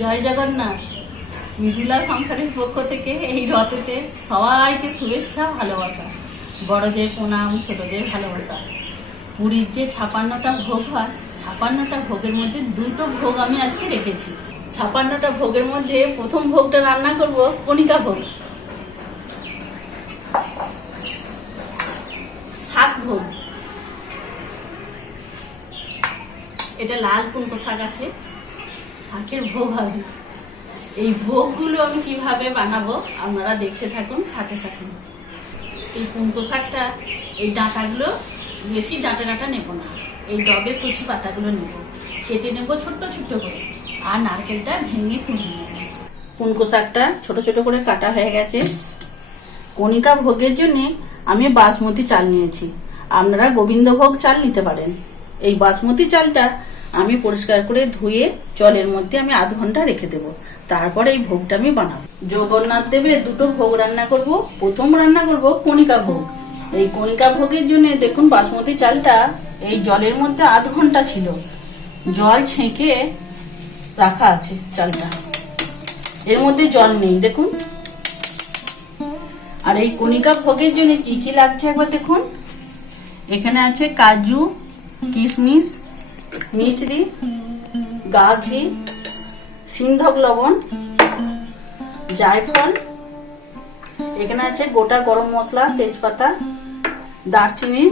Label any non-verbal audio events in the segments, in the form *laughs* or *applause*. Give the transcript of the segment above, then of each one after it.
জয় জগন্নাথ মৃদুলা সংসারের পক্ষ থেকে এই রথেতে সবাইকে শুভেচ্ছা, ভালোবাসা, বড়দের প্রণাম, ছোটদের ভালোবাসা। পুরীর যে ছাপান্নটা ভোগ হয়, ছাপান্নটা ভোগের মধ্যে দুটো ভোগ আমি আজকে রেখেছি। ছাপান্নটা ভোগের মধ্যে প্রথম ভোগটা রান্না করব, কণিকা ভোগ। শাক ভোগ। এটা লাল কুনকো শাক আছে। শাকের ভোগ হবে। এই ভোগগুলো আমি কীভাবে বানাবো আপনারা দেখতে থাকুন, সাথে থাকুন। এই কুনকো শাকটা, এই ডাঁটাগুলো, বেশি ডাঁটা ডাঁটা নেব না। এই ডগের কুচি পাতাগুলো নেব। কেটে নেব ছোট্ট ছোট্ট করে। আর নারকেলটা ভেঙে কুড়িয়ে নেব। কুনকো শাকটা ছোট ছোট করে কাটা হয়ে গেছে। কণিকা ভোগের জন্যে আমি বাসমতি চাল নিয়েছি। আপনারা গোবিন্দভোগ চাল নিতে পারেন। এই বাসমতি চালটা আমি পরিষ্কার করে ধুয়ে জলের মধ্যে আমি আধ ঘণ্টা রেখে দেব। তারপরে এই ভোগটা আমি বানাবো। জগন্নাথ দেবের দুটো ভোগ রান্না করব। প্রথম রান্না করব কণিকা ভোগ। এই কণিকা ভোগের জন্য দেখুন বাসমতি চালটা এই জলের মধ্যে আধ ঘণ্টা ছিল। জল ছেঁকে রাখা আছে চালটা। এর মধ্যে জল নেই, দেখুন। আর এই কণিকা ভোগের জন্য কি কি লাগছে একবার দেখুন। এখানে আছে কাজু, কিশমিশ মিচড়ি গা ঘি, সিন্ধক লবণ, জায়ফল, এখানে আছে গোটা গরম মশলা, তেজপাতা, দারচিনি।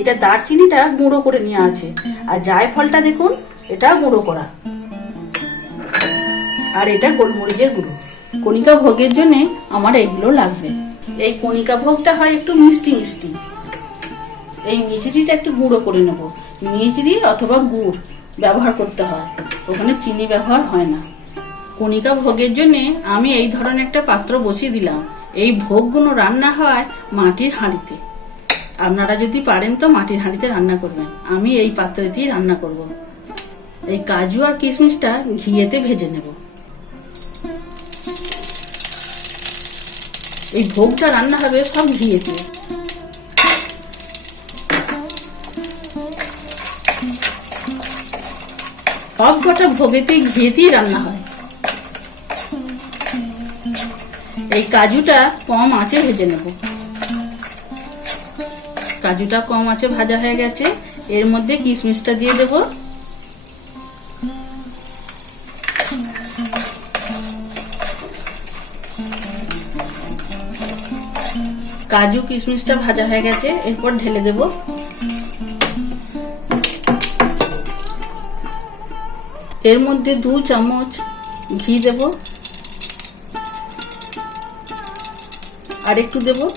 এটা দারচিনিটা গুঁড়ো করে নেওয়া আছে। আর জায়ফলটা দেখুন, এটা গুঁড়ো করা। আর এটা গোলমরিচের গুঁড়ো। কণিকা ভোগের জন্য আমার এগুলো লাগবে। এই কণিকা ভোগটা হয় একটু মিষ্টি মিষ্টি। এই মিচড়িটা একটু গুঁড়ো করে নেব। মিচড়ি অথবা গুড় ব্যবহার করতে হয়। ওখানে চিনি ব্যবহার হয় না। কণিকা ভোগের জন্য আমি এই ধরনের একটা পাত্র বসিয়ে দিলাম। এই ভোগগুলো রান্না হয় মাটির হাঁড়িতে। আপনারা যদি পারেন তো মাটির হাঁড়িতে রান্না করবেন। আমি এই পাত্রতেই রান্না করব। এই কাজু আর কিশমিশটা ঘিয়েতে ভেজে নেব। এই ভোগটা রান্না হবে সব ঘিয়েতে। সব কটা ভোগেতে ঘিয়েতেই রান্না হয়। এই কাজুটা কম আঁচে ভেজে নেব। কাজুটা কম আঁচে ভাজা হয়ে গেছে। এর মধ্যে কিশমিশটা দিয়ে দেব। কাজু কিশমিশটা ভাজা হয়ে গেছে। এরপর ঢেলে দেব। এর মধ্যে দু চামচ ঘি দেব। আর একটু দেব।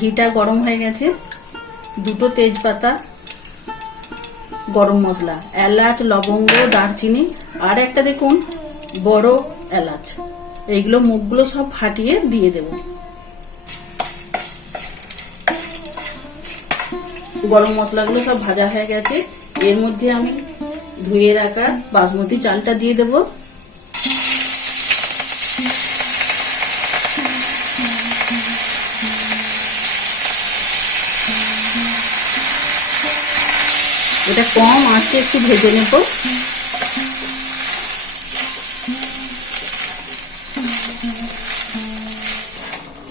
ঘিটা গরম হয়ে গেছে। দুটো তেজপাতা, গরম মশলা, এলাচ, লবঙ্গ, দারচিনি, আর একটা দেখুন, বড় এলাচ। এইগুলো মুখগুলো সব ফাটিয়ে দিয়ে দেব। গরম মশলাগুলো সব ভাজা হয়ে গেছে। এর মধ্যে আমি ধুয়ে রাখা বাসমতি চালটা দিয়ে দেব। এটা কম আছে, একটু ভেজে নেব।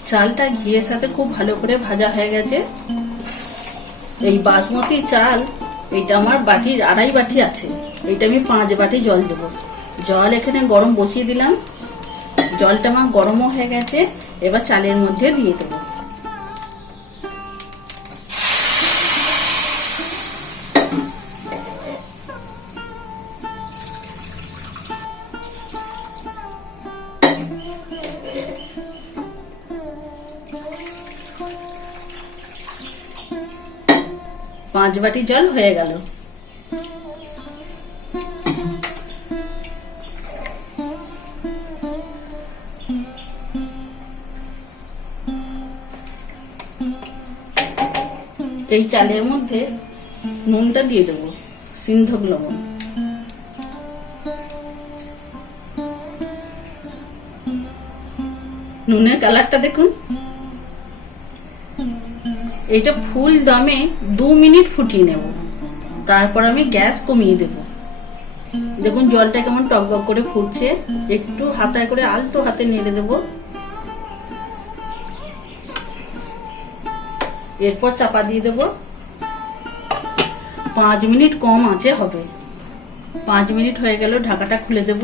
চালটা ঘিয়ের সাথে খুব ভালো করে ভাজা হয়ে গেছে। এই বাসমতি চাল এইটা আমার বাটির আড়াই বাটি আছে। এইটা আমি পাঁচ বাটি জল দেবো। জল এখানে গরম বসিয়ে দিলাম। জলটা আমার গরমও হয়ে গেছে। এবার চালের মধ্যে দিয়ে দেবো। পাঁচ বাটি জল হয়ে গেল। এই চালের মধ্যে নুনটা দিয়ে দেবো, সিন্ধক লবণ। নুনের কালারটা দেখুন। এটা ফুল দমে দু মিনিট ফুটিয়ে নেব। তারপর আমি গ্যাস কমিয়ে দেব। দেখুন, জলটা কেমন টকবক করে ফুটছে। একটু হাতায় করে আলতো হাতে নেড়ে দেব। এরপর চাপা দিয়ে দেব। পাঁচ মিনিট কম আঁচে হবে। পাঁচ মিনিট হয়ে গেল, ঢাকাটা খুলে দেব।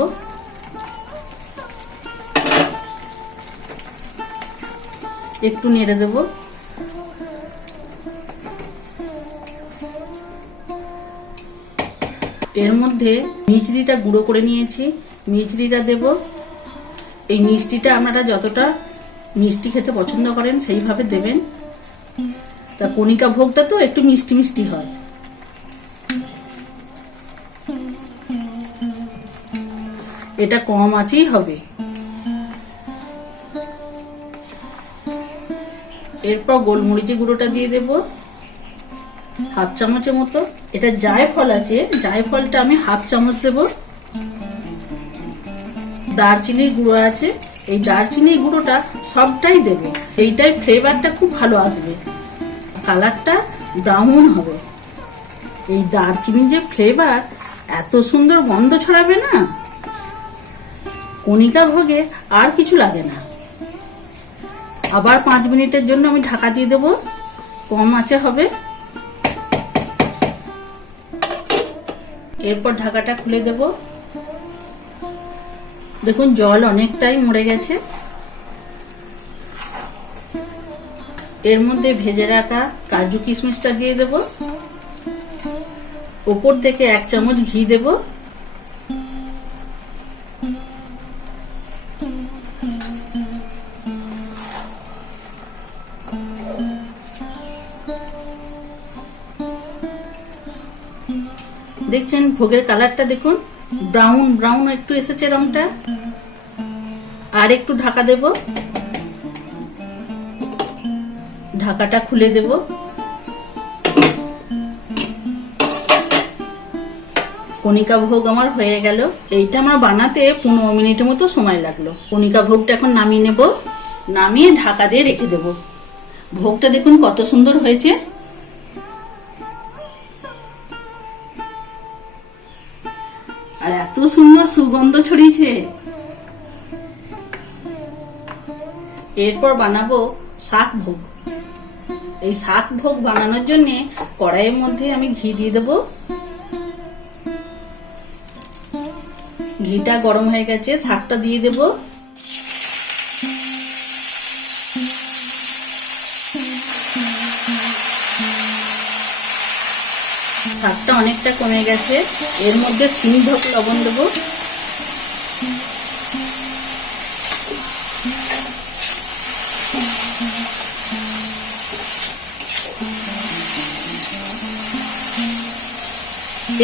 একটু নেড়ে দেবো। এর মধ্যে মিচড়িটা গুঁড়ো করে নিয়েছি। মিচড়িটা দেব। এই মিষ্টিটা আপনারা যতটা মিষ্টি খেতে পছন্দ করেন সেইভাবে দেবেন। তা কণিকা ভোগটা তো একটু মিষ্টি মিষ্টি হয়। এটা কম আঁচেই হবে। এরপর গোলমরিচের গুঁড়োটা দিয়ে দেবো। হাফ চামচের মতো। এটা জায়ফল আছে জায়ফলটা আমি হাফ চামচ দেব। দারচিনির গুঁড়ো আছে, এই দারচিনির গুঁড়োটা সবটাই দেব। এইটাই ফ্লেভারটা খুব ভালো আসবে। কালারটা ব্রাউন হবে। এই দারচিনির যে ফ্লেভার এত সুন্দর গন্ধ ছড়াবে না? কণিকা ভোগে আর কিছু লাগে না। আবার পাঁচ মিনিটের জন্য আমি ঢাকা দিয়ে দেবো। কম আছে হবে। এরপর ঢাকাটা খুলে দেব। দেখুন, জল অনেকটাই মরে গেছে। এর মধ্যে ভেজে রাখা কাজু কিশমিশটা দিয়ে দেব। ওপর থেকে এক চামচ ঘি দেব। ভোগের কালারটা দেখুন। ব্রাউন ব্রাউন একটু এসেছে রংটা। আর একটু ঢাকা দেব। ঢাকাটা খুলে দেব। কণিকা ভোগ আমার হয়ে গেল। এইটা আমার বানাতে পনেরো মিনিটের মতো সময় লাগল। কণিকা ভোগটা এখন নামিয়ে নেব। নামিয়ে ঢাকা দিয়ে রেখে দেব। ভোগটা দেখুন কত সুন্দর হয়েছে। আর এত সুন্দর সুগন্ধ ছড়িয়েছে। এরপর বানাবো শাক ভোগ। এই শাক ভোগ বানানোর জন্য কড়াইয়ের মধ্যে আমি ঘি দিয়ে দেব। ঘিটা গরম হয়ে গেছে, শাকটা দিয়ে দেব। অনেকটা কমে গেছে। এর মধ্যে সিংধক লবণ দেবো।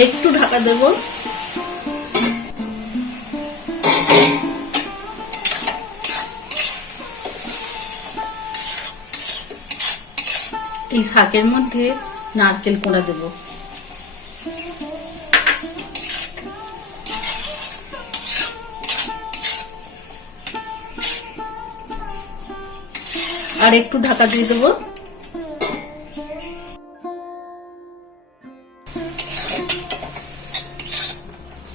একটু ঢাকা দেবো। এই শাকের মধ্যে নারকেল কোড়া দেবো। আর একটু ঢাকা দিয়ে দেবো।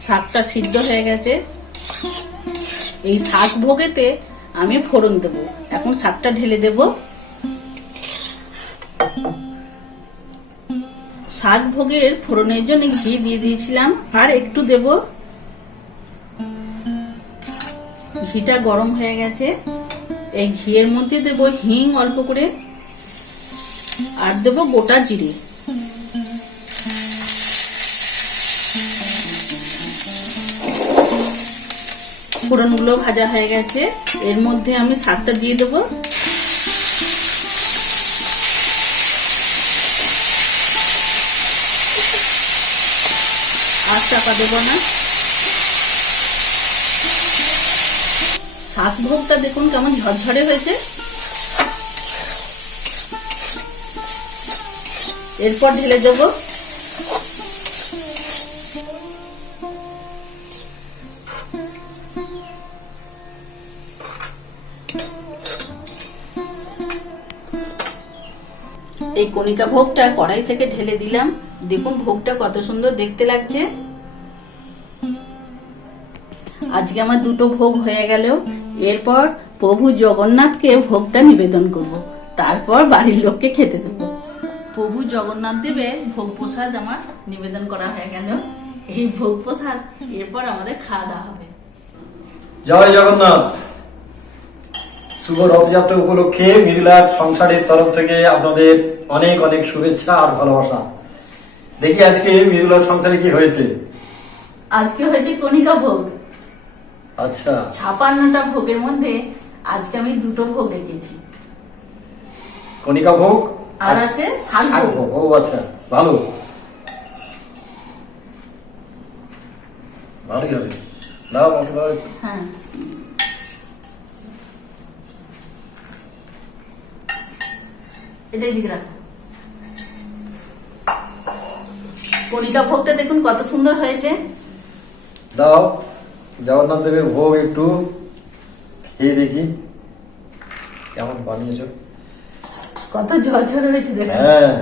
শাকটা সিদ্ধ হয়ে গেছে। এই শাক ভোগেতে আমি ফোড়ন দেব। এখন শাকটা ঢেলে দেব। শাক ভোগের ফোড়নের জন্য ঘি দিয়ে দিয়েছিলাম। আর একটু দেব। ঘিটা গরম হয়ে গেছে। এই ঘিয়ের মধ্যে দেব হিং অল্প করে আর দেব গোটা জিরে। ফোড়নগুলো ভাজা হয়ে গেছে। এর মধ্যে আমি সারটা দিয়ে দেবো। আর চাপা দেবো না। শাক ভোগটা দেখুন কেমন ঝরঝরে হয়েছে। এরপর ঢেলে দেব। এই কণিকা ভোগটা কড়াই থেকে ঢেলে দিলাম। দেখুন ভোগটা কত সুন্দর দেখতে লাগছে। আজকে আমার দুটো ভোগ হয়ে গেল। এরপর প্রভু জগন্নাথকে ভোগটা নিবেদন করব। তারপর বাড়ির লোককে খেতে দেব। প্রভু জগন্নাথ দেবের ভোগ প্রসাদ আমার নিবেদন করা হয়ে গেল। এই ভোগ প্রসাদ এরপর আমাদের খাওয়া দাওয়া হবে। জয় জগন্নাথ। শুভ রথযাত্রা উপলক্ষে মিথিলা সংসারের তরফ থেকে আপনাদের অনেক অনেক শুভেচ্ছা আর ভালোবাসা। দেখি আজকে মিথিলার সংসারে কি হয়েছে? আজকে হয়েছে কণিকা ভোগ। আচ্ছা। ছাপান্নটা ভোগের মধ্যে আজকে আমি দুটো ভোগ রেখেছি কণিকা ভোগ আর আছে শাক ভোগ। ভোগ। ও আচ্ছা ভালো। ভালোই হবে। দাও মশলা হ্যাঁ। এটাই দিকে রাখো। কণিকা ভোগটা দেখুন কত সুন্দর হয়েছে। দাও। জগন্নাথ দেবের ভোগ একটু খেয়ে দেখি। কেমন বানিয়েছ? কত ঝরঝর হয়েছে দেখুন হ্যাঁ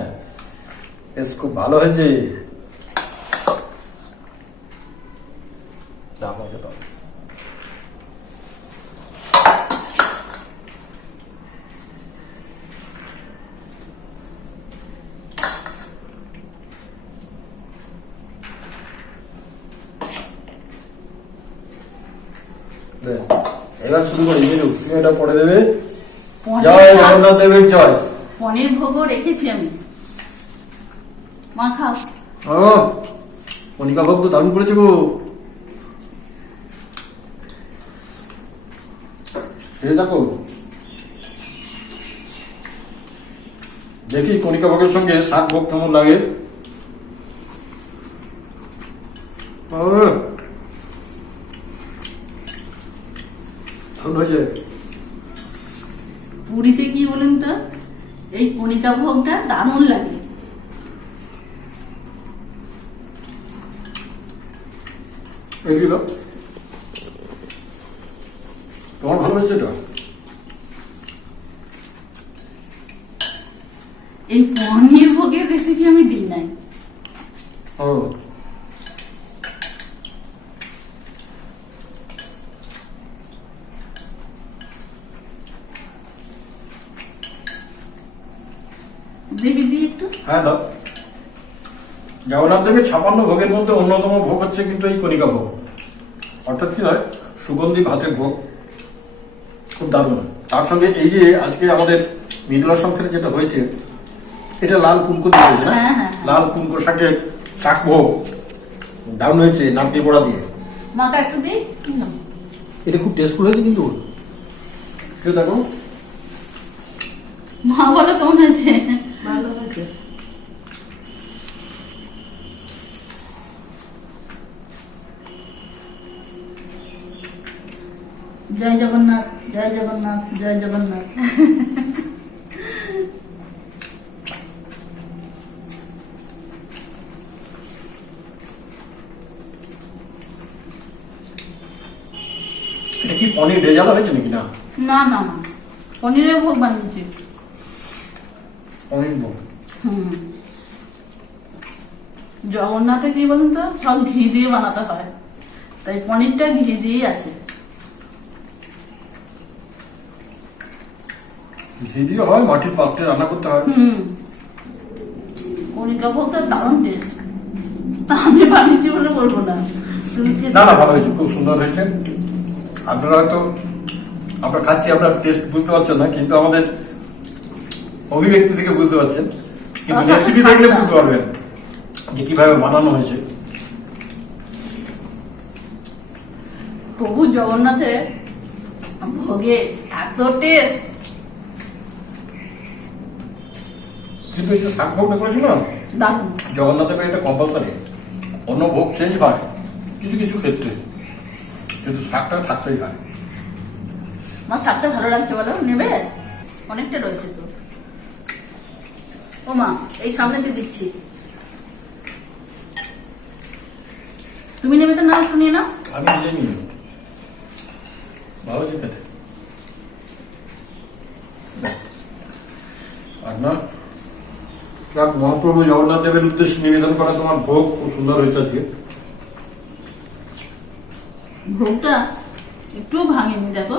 বেশ খুব ভালো হয়েছে দাও আমাকে দাও। নে, এবার শুরু করি বিজু পড়ে দেবে? জয় জগন্নাথ দেবের জয়। পনির ভোগও রেখেছি আমি। মা খাও। ও কণিকা ভোগ তো দারুণ করেছে গো। খেয়ে থাকো দেখি কণিকা ভোগের সঙ্গে শাক ভোগ কেমন লাগে। দারুণ হয়েছে। পুরীতে কি বলেন তো? এই কণিকা ভোগটা দারুণ লাগে। এই দিল তোমার ভালো হয়েছে এটা এই পনির ভোগের রেসিপি আমি দিই নাই। ও। দেবী দিয়ে একটু। হ্যাঁ দাও। জগন্নাথ দেবের ছাপান্ন ভোগের মধ্যে অন্যতম ভোগ হচ্ছে কিন্তু এই কণিকা ভোগ। অর্থাৎ কি হয়? সুগন্ধি ভাতের ভোগ। খুব দারুণ। তার সঙ্গে এই যে আজকে আমাদের মৃদুলা সংখ্যার যেটা হয়েছে এটা লাল কুমকো দিয়ে হয়েছে না? হ্যাঁ, হ্যাঁ। লাল কুমকো শাকের শাক ভোগ। দারুণ হয়েছে নারকেল পোড়া দিয়ে। মাকা একটু দিই এটা খুব টেস্টফুল হয়েছে কিন্তু। কেউ দেখো। মা বলো কেমন হয়েছে জয় জগন্নাথ জয় জগন্নাথ জয় জগন্নাথ। এটা কি পনির রেজালা হয়েছে নাকি না? না না না। পনিরের ভোগ বানিয়েছি। পনির ভোগ। হুম। জগন্নাথে কি বলুন তো? সব ঘি দিয়ে বানাতে হয়। তাই পনিরটা ঘি দিয়েই আছে। ঘি দিয়ে হয় মাটির পাত্রে রান্না করতে হয়। হুম। কণিকা ভোগটা দারুণ টেস্ট আমি বানিয়েছি বলে বলব না। না না ভালো হয়েছে খুব সুন্দর হয়েছে। আপনারা হয়তো আমরা খাচ্ছি আপনার টেস্ট বুঝতে পারছেন না কিন্তু আমাদের অভিব্যক্তি থেকে বুঝতে পারছেন। কিন্তু আচ্ছা, রেসিপি আচ্ছা, দেখলে বুঝতে পারবেন যে কীভাবে বানানো হয়েছে। প্রভু জগন্নাথের ভোগে এত টেস্ট কিন্তু এই যে শাক ভোগটা করেছিল দারুণ। জগন্নাথের এটা কম্পালসারি অন্য ভোগ চেঞ্জ হয় কিছু কিছু ক্ষেত্রে। কিন্তু শাকটা থাকতেই হয় আমার শাকটা ভালো লাগছে বলো? নেবে? অনেকটা রয়েছে তো। ও মা এই সামনেতে দিচ্ছি। তুমি নেবে তো না একটু নিয়ে নাও। আমি নিজে নিয়ে। ভালো হয়েছে আর না যাক মহাপ্রভু জগন্নাথ দেবের উদ্দেশ্যে নিবেদন করা তোমার ভোগ খুব সুন্দর হয়েছে আজকে। ভোগটা একটুও ভাঙেনি দেখো।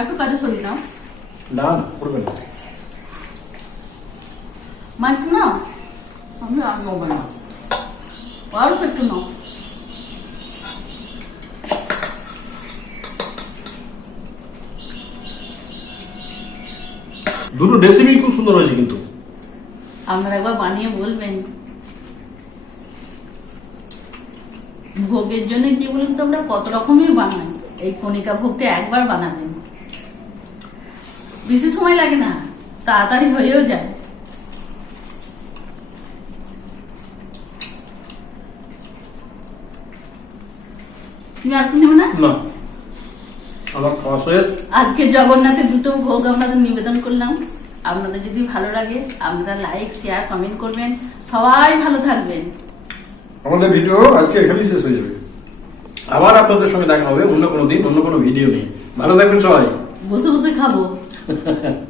একটু কাছে সরি নাও। না না করবে না। মা একটু নাও। আমি আর নেব না। অল্প একটু নাও। দুটো রেসিপি খুব সুন্দর হয়েছে কিন্তু। আপনারা একবার বানিয়ে বলবেন। ভোগের জন্য কি বলুন তো আমরা? কত রকমের বানাই। এই কণিকা ভোগটা একবার বানাবেন। বেশি সময় লাগে না তাড়াতাড়ি হয়েও যায়। তুমি আর কি নেবে না? না। আমার খাওয়া শেষ। আজকে জগন্নাথের দুটো ভোগ আপনাদের নিবেদন করলাম। আপনাদের যদি ভালো লাগে আপনারা লাইক শেয়ার কমেন্ট করবেন। সবাই ভালো থাকবেন। আমাদের ভিডিও আজকে এখানেই শেষ হয়ে যাবে। আবার আপনাদের সঙ্গে দেখা হবে অন্য কোনো দিন অন্য কোনো ভিডিও নেই ভালো থাকবেন সবাই। বসে বসে খাব। *laughs*